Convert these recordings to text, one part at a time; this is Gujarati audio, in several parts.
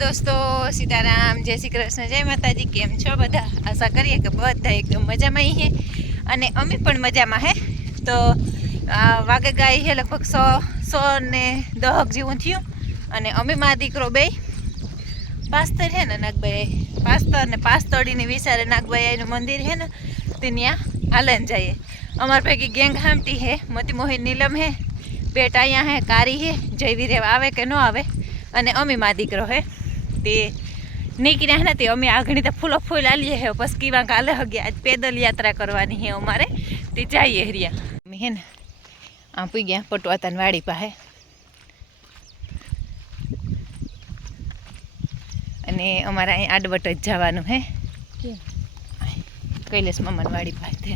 દોસ્તો, સીતારામ, જય શ્રી કૃષ્ણ, જય માતાજી. કેમ છો બધા? આશા કરીએ કે બધા એકદમ મજામાં હે અને અમે પણ મજામાં હે. તો વાગે ગાય છે લગભગ 110 જેવું થયું અને અમે માં દીકરો બે પાસ્તર છે ને નાગભાઈ પાસ્તર ને પાસ્તળીની વિચારે નાગભાઈ એનું મંદિર છે ને તે ત્યાં હાલન જઈએ. અમાર ભેગી ગેંગ હામટી હે, મતી મોહિત નીલમ હે, બેટા અહીંયા હે, કારી હે, જયવીર આવે કે ન આવે અને અમે માં દીકરો હે તે નીકળ્યા નથી. અમે આગળ તો ફૂલો ફૂલ આલીએ હે, બસ કીવા કાલે હગ્યા આજ પેદલ યાત્રા કરવાની હે અમારે, તે જઈએ હરિયા અમે હે ને આમ પી ગયા પટવાતાની વાડી પાસે અને અમારે અહીં આડવટ જ જવાનું હે કૈલાસ મામાની વાડી પાસે.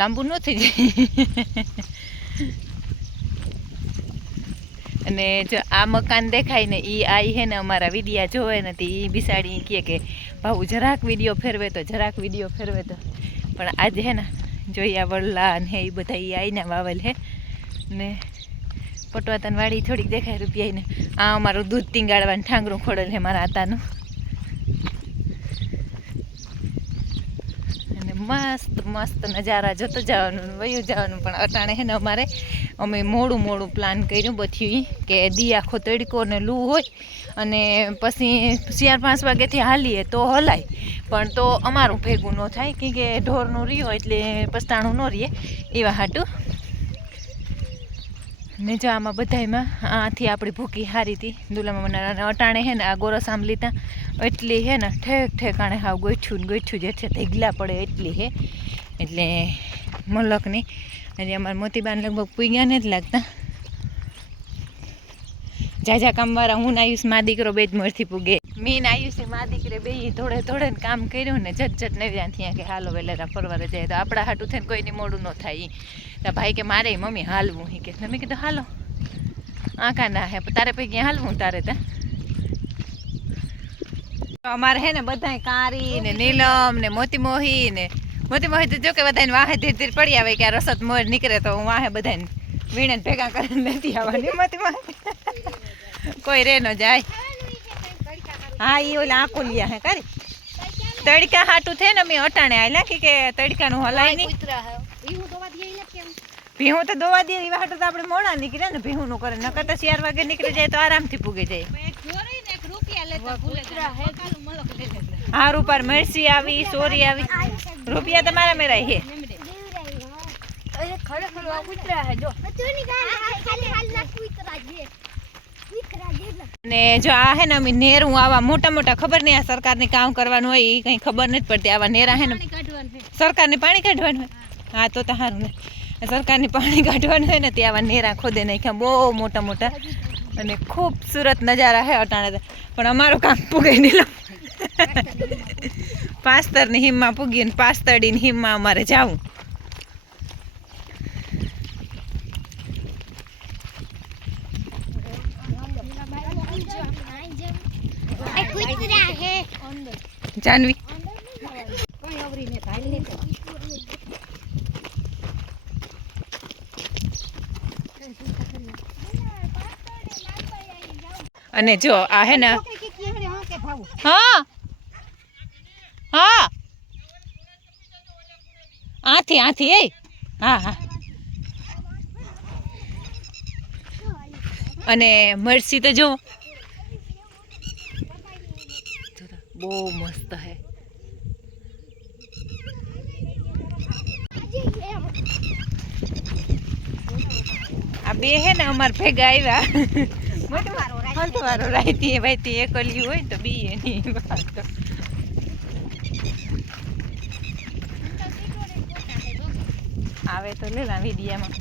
લાંબુ નથી જાય અને જો આ મકાન દેખાય ને એ આઈ હે ને અમારા વિડિયા જોવે ને તે એ બિસાડી કહે કે ભાઉ જરાક વિડીયો ફેરવે તો પણ આજે હે ને જોયા વડલા ને એ બધા એ આઈના વાવેલ હે ને પટવાતાની વાડી થોડીક દેખાય રૂપિયા ને આ અમારું દૂધ ટીંગાડવાનું ઠાંગરું ખોડેલ છે મારા આતાનું અને મસ્ત મસ્ત નજારા જોતો જવાનું વયું જવાનું. પણ અટાણે હે ને અમારે અમે મોડું પ્લાન કર્યું બધું કે દી આખો તડકો ને લૂ હોય અને પછી 4-5 વાગ્યાથી હાલીએ તો હલાય, પણ તો અમારું ભેગું ન થાય કે ઢોરનું રહ્યું એટલે પસ્તાણું ન રહીએ એવા હાટું. ને જો આમાં બધામાં આથી આપણી ભૂકી હારી હતી દુલામાં અટાણે હે ને આ ગોરસ આમ લીધા એટલી હે ને ઠેકાણે હાવ ગોઠ્યું જે છે ધેગલા પડે એટલી હે એટલે મલકની. અને અમારા મોતીબાન લગભગ પૂગ્યા ને જ લાગતા જાજા કામવાળા હું ને આયુષ માં દીકરો બે જ મળથી પૂગે. મીન આયુષ માં દીકરે બે થોડે ને કામ કર્યું ને ઝટ ને ત્યાંથી કે હાલો વેલેરા ફરવા જાય તો આપણા હાટું થઈને કોઈની મોડું ન થાય. તો ભાઈ કે મારે મમ્મી હાલવું હી કે મેં કીધું હાલો આખા ના હે તારે પૈકી હાલવું તારે ત્યાં. અમારે હે ને બધા કારી ને નીલમ ને મોતી તો જો કે બધાને વાહે ધીરે ધીરે પડી આવે કે આ રસદ મોર નીકળે તો હું વાહે બધાને વીણે ભેગા કરીને લેતી આવવાની મોતી કોઈ રે ન જાય. હા એ ઓલા આંખો લ્યા હે કરી તડકા હાટું થે ને અમે અટાણે આયલા કે તડકાનું હલાય નહીં. ભીહું તો દોવા દે એવા હાટું તો આપણે મોડા નીકળ્યા ને ભીહું નું કરે નકર તો 4 વાગે નીકળી જાય તો આરામથી પૂગી જાય. હાર ઉપર મરસી આવી સોરી આવી રૂપિયા તમારા મેરા હે ને જો આ હે ને અમે નેરું આવા મોટા ખબર નહીં આ સરકારની કામ કરવાનું હોય એ કઈ ખબર નથી પડતી. આવા નેરા હે ને સરકારને પાણી કાઢવાનું હોય. હા તો સારું ને સરકારની પાણી કાઢવાનું હોય ને તે આવા નેરા ખોદે નાખ્યા બહુ મોટા અને ખૂબસૂરત નજારા હે અટાણે. પણ અમારું કામ પૂગે નહીં પાસ્તરની હિમમાં પૂગી ને પાસ્તડીની હિમમાં અમારે જાવું. જાનવી અને જો આ હે ને હા આથી એ હા અને મરસી તો જો બહુ મસ્ત હે. આ બે હે ને અમાર ભેગા આવ્યા હંતવારો રાયતી ભાઈ એકલી હોય તો બી એની વાત આવે તો લેલા વિડિયામાં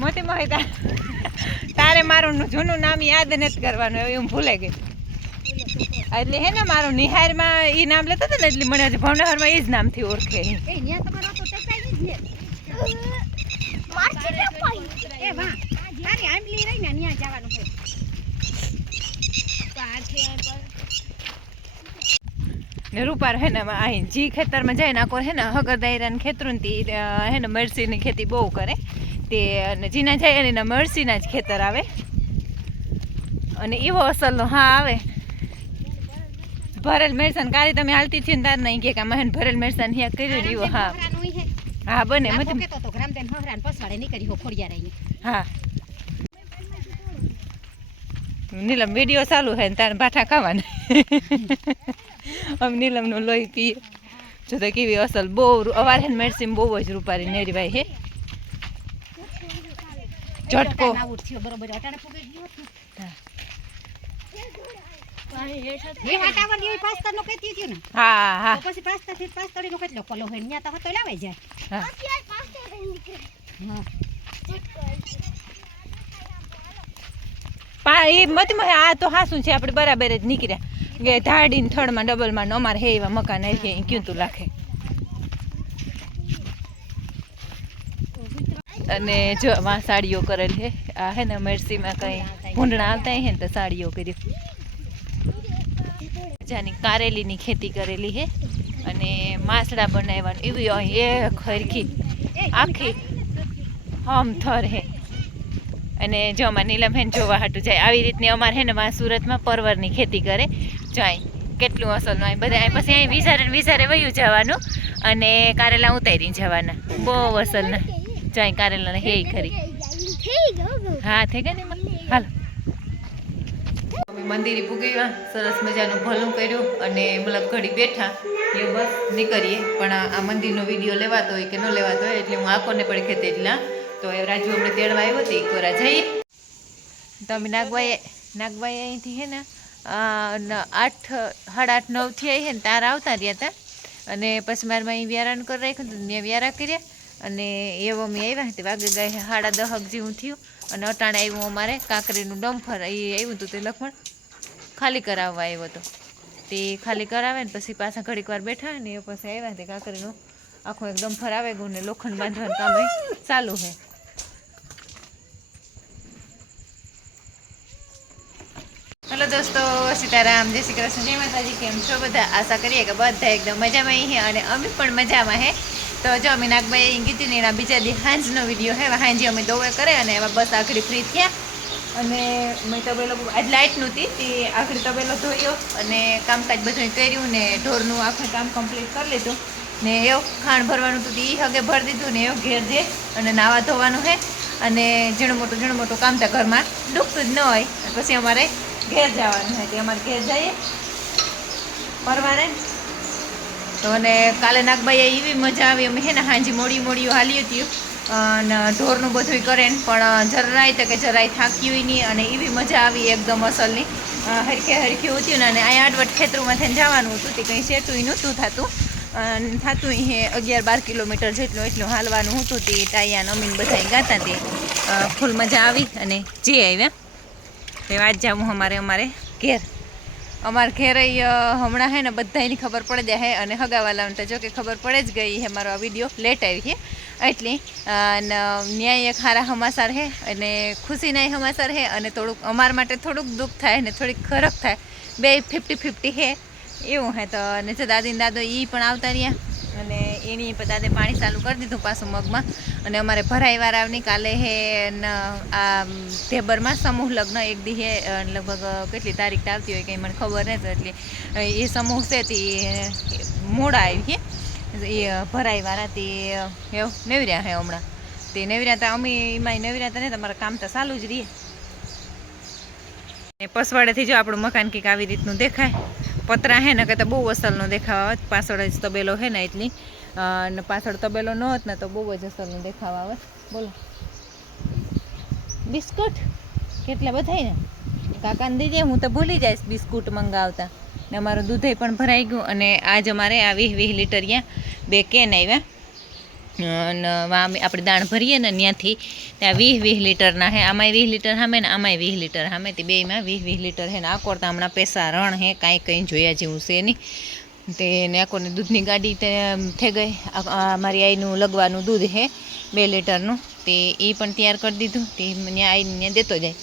મોટી મોહિતા તારે મારું જૂનું નામ યાદ નથી કરવાનું હવે હું ભૂલે ગઈ. એટલે હે ને મારું નિહારમાં એ નામ લેતા હતા ને એટલે મને હજી ભાવનગરમાં એ જ નામથી ઓળખે. ને રૂપાર હે ને અહીં જી ખેતરમાં જાય ને આખો હે ને હગર દાયરાને ખેતરું હે ને મરસીની ખેતી બહુ કરે તે અને જીના જાય અને એના મરસીના જ ખેતર આવે અને એવો અસલનો હા આવે ભરેલ મેરસાન કાલે તમે હાલતી થી તાર નહીં કે મહેન ભરેલ મેરસાન હિયા કર્યું ને એવો હા હા બને મતલબ તો ગ્રામદેન હહરાન પસવાડે નીકળી હો ખોડિયા રહી હા નીલમ વિડીયો ચાલુ હે ને તાર બાઠા ખાવાના અમે નીલમનું લોહી પીએ જો તો કેવી અસલ બહુ અવાર હે મેરસીમ બહુ જ રૂપારી નેરી ભાઈ હે ઝટકો બરોબર અટાણે પૂગે ગયો હા એ વાટાવર દી પાસ્તા નો કેતી હતી ને હા હા તો પછી પાસ્તા નો કેટલો કોલો હોય ન્યા તો હતો લાવાઈ જાય હા એ મત આ તો હાસું છે આપણે બરાબર જ નીકળ્યા કે ધાડીને થડમાં ડબલમાં અમારે હે એવા મકાન હે ક્યું તું લાખે અને જો માં સાડીઓ કરેલ છે આ હે ને મરસીમાં કઈ ભૂંડણા આવતા હે ને તો સાડીઓ કર્યું જાની કારેલીની ખેતી કરેલી છે અને માસડા બનાવવાનું એવી એ ખરખી આખી હમથર હે અને જો અમારે નીલમ હેન જોવા હાટું જાય આવી રીતની અમારે હે ને માં સુરતમાં પરવરની ખેતી કરે જાય કેટલું અસલ નું બધા પછી અહીં વિચારે વયું જવાનું અને કારેલા ઉતારી જવાના બહુ અસલના જાય કારેલા હે ખરી હા થઈ ગયા ને હાલો મંદિરે પૂગ્યા સરસ મજાનું ભલું કર્યું અને મતલબ ઘડી બેઠા એ બસ નીકળીએ પણ આ મંદિરનો વિડીયો લેવાતો હોય કે ન લેવાતો હોય એટલે હું આંખોને પડે ખેતે એટલા તો એ રાજુ અમને તેડવા આવ્યો હતો એક વાર જઈએ તો અમે નાગભાઈ અહીંથી હે ને 8:30-9 આવી હે ને તાર આવતા રહ્યા હતા અને પછી મારે અહીં વ્યારાન કરી રાખ્યું હતું મેં વ્યારા કર્યા અને એવો અમે આવ્યા તે વાગે ગાય 10:30 જેવું થયું અને અટાણે આવ્યું અમારે કાંકરીનું ડમ્ફર એ આવ્યું હતું તે લખમણ ખાલી કરાવવા આવ્યો હતો તે ખાલી કરાવે ને પછી પાછા ઘડીક વાર બેઠા ને એ પછી આવ્યા તે કાંકરીનું આખું એક ડમ્ફર આવે ગયું ને લોખંડ બાંધવાનું કામ ચાલુ છે હેલો દોસ્તો સીતારામ જય શ્રી કૃષ્ણ જય માતાજી કેમ છો બધા આશા કરીએ કે બધા એકદમ મજામાં હે અને અમે પણ મજામાં હે તો જો અમે નાગભાઈ કીધું ને એના બીજા દી હાંજનો વિડીયો હે હાંજી અમે દોવે કરે અને એવા બસ આખરી ફ્રી થયા અને મેં તબેલો આજ લાઇટનું હતી તે આખરી તબેલો ધોયો અને કામકાજ બધું કર્યું ને ઢોરનું આખું કામ કમ્પ્લીટ કરી લીધું ને એવું ખાણ ભરવાનું હતું એ હગે ભરી દીધું ને એવું ઘેર જે અને નાવા ધોવાનું હે અને ઝીણું મોટું કામ તો ઘરમાં દુખતું જ ન હોય પછી અમારે ઘેર જવાનું હોય તે અમારે ઘેર જઈએ પરવારે તો અને કાલે નાગભાઈએ એવી મજા આવી અમે હે ને હાંજી મોડી હાલી હતી અને ઢોરનું બધું કરે ને પણ જરાય થાક્યું નહીં અને એવી મજા આવી એકદમ અસલની હરખે હતું ને અને અહીંયા આડવટ ખેતરોમાં થઈને જવાનું હતું તે કંઈ સેટું નહોતું થતું હે 11-12 કિલોમીટર એટલું હાલવાનું હતું તે ટાયા અમીન બધા ગાતા તે ફૂલ મજા આવી અને જે આવ્યા તે વાત જાઉં અમારે ઘેર અમારે ઘેર હમણાં હે ને બધાની ખબર પડી જાય હે અને હગાવાલાને તો જો કે ખબર પડે જ ગઈ હે મારો આ વિડીયો લેટ આવી છે એટલી ન્યાય એક સારા સમાચાર હે અને ખુશીના સમાચાર હે અને થોડુંક અમારા માટે થોડુંક દુઃખ થાય ને થોડીક ખરાબ થાય બે 50-50 હે એવું હે તો ને જો દાદીને દાદો એ પણ આવતા રહ્યા અને એની દાદે પાણી ચાલુ કરી દીધું પાછું મગમાં અને અમારે ભરાઈ વાર આવની કાલે હે આ ઢેબરમાં સમૂહ લગ્ન એક દી હે લગભગ કેટલી તારીખ આવતી હોય કંઈ મને ખબર નથી એટલે એ સમૂહ છે તે મોડા આવી છે એ ભરાઈ વાળા તે એવું નેવર્યા હે હમણાં તે નેવર્યા હતા અમે એમાં નેવર્યા હતા ને તમારા કામ તો ચાલુ જ રહીએ પસવાડેથી જો આપણું મકાન કંઈક આવી રીતનું દેખાય પતરા હે ને કે તો બહુ અસલનો દેખાવા આવે પાછળ જ તબેલો હે ને એટલી અને પાછળ તબેલો ન હોત ને તો બહુ જ અસલનો દેખાવા આવે બોલો બિસ્કુટ કેટલા બધા ને કાકાને દીજે હું તો ભૂલી જઈશ બિસ્કુટ મંગાવતા ને અમારું દૂધે પણ ભરાઈ ગયું અને આજ અમારે આ 20 લીટરિયા 2 કેન આવ્યા અને આપણે દાણ ભરીએ ને ત્યાંથી ત્યાં 20 લીટરના હે આમાંય 20 લીટર સામે ને આમાંય 20 લીટર સામે તે બેમાં 20 લીટર હે ને આકોરતા હમણાં પૈસા રણ હે કંઈ જોયા જેવું છે નહીં તે ને આકોરને દૂધની ગાડી તે થઈ ગઈ મારી આઈનું લગવાનું દૂધ હે 2 લીટરનું તે એ પણ તૈયાર કરી દીધું તે ત્યાં આવીને ત્યાં દેતો જાય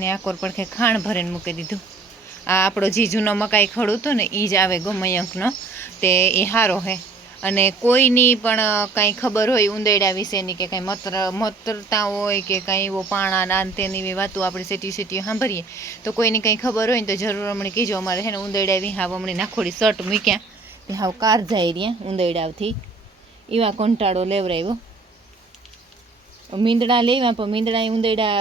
ને આકોર પડખે ખાણ ભરીને મૂકી દીધું આ આપણો જે જૂનો મકાઈ ખડું હતો ને એ જ આવે ગો મયંકનો તે એ સારો હે અને કોઈની પણ કાંઈ ખબર હોય ઉંદેડા વિશેની કે કાંઈ મતરતા હોય કે કાંઈ એવો પાણા નાન તેની એવી વાતો આપણે સેટી સાંભળીએ તો કોઈની કંઈ ખબર હોય ને તો જરૂર અમને કહેજો. અમારે છે ને ઉંદેડા એવી હાવ અમને નાખોડી શર્ટ મૂક્યા હાવ કાર જાય રહ્યા ઉંદેડાથી એવા કંટાળો લેવરાવ્યો. મીંદડા લેવા પણ મીંદડા ઉંદેડા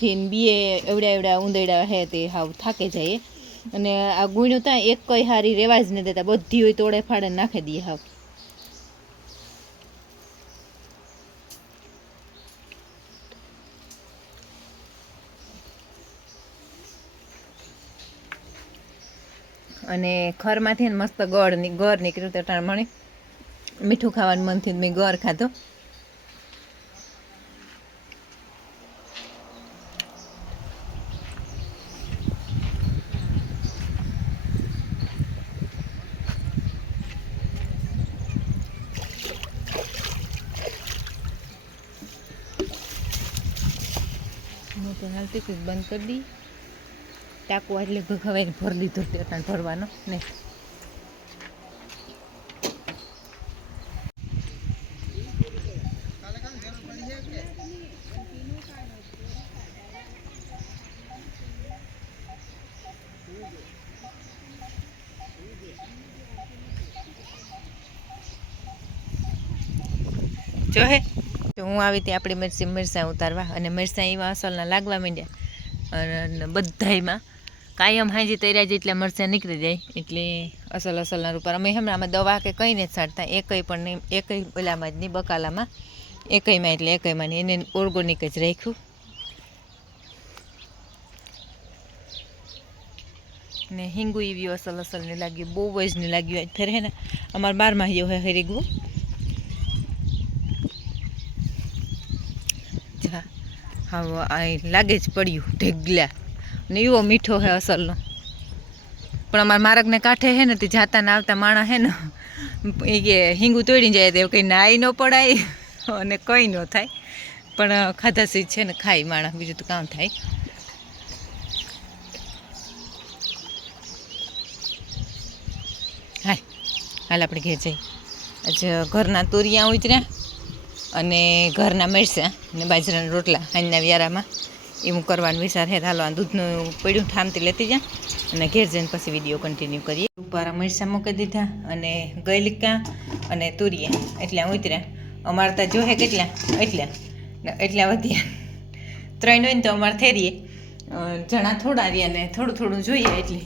થી બીએ એવડા ઉંદેડા હે તે હાવ થાકે જાય. અને આ ગુણ્યું ત્યાં એક કઈ હારી રેવા જ નહીં દેતા, બધી હોય તોડે ફાડે નાખી દઈએ હાવ. અને ખરમાંથી ને મસ્ત ગળ નીકળ્યું તો ટાણ મળી મીઠું ખાવાનું મન થયું મેં ગળ ખાધો. તો હાલતી બંધ કરી દી ટાંકો એટલે ભગાવાઈને ભરી લીધો તે ભરવાનો ને જો હે તો હું આવી ત્યાં આપણી મરચાં ઉતારવા અને મરચાં એવા અસલના લાગવા માંડ્યા અને બધાયમાં કાયમ હાંજી તૈયાર જેટલા મરચાં નીકળી જાય એટલે અસલના રૂપાર. અમે હમણાં દવા કે કંઈ નથી છાંટતા એકય પણ નહીં, એકય ઓલામાં જ નહીં બકાલામાં એકયમાં એટલે એકયમાં નહીં, એને ઓર્ગોનિક જ રાખ્યું. ને હિંગુ એવી અસલને લાગ્યું, બહુ જ નહીં લાગ્યું. ફેર હે ને અમારા 12 જેવું હે હરીગવું હા લાગે જ પડ્યું ઢેગલા ને એવો મીઠો હે અસલનો. પણ અમારા માર્ગને કાંઠે હે ને તે જાતા ને આવતા માણા હે ને એ કે હિંગુ તોડીને જાય તો કંઈ નાઈ ન પડાય અને કંઈ ન થાય, પણ ખાધા સીજ છે ને ખાય માણા, બીજું તો કામ થાય. હાલ આપણે ઘેર જઈએ. આજે ઘરના તુરિયા ઉતર્યા અને ઘરના મરચાં ને બાજરાના રોટલા આજના વ્યારામાં એવું કરવાનું વિચાર હે. હાલો દૂધનું પડ્યું ઠામથી લેતી જા અને ઘેર જઈને પછી વિડીયો કન્ટિન્યુ કરીએ. ઉપર મરચાં મૂકી દીધા અને ગઈલિકા અને તુરિયા એટલા ઉતર્યા. અમારે ત્યાં જોહે કેટલા એટલા વધ્યા. 3 હોય ને તો અમારે થઈ રહીએ, જણા થોડા રહ્યા ને થોડું જોઈએ એટલે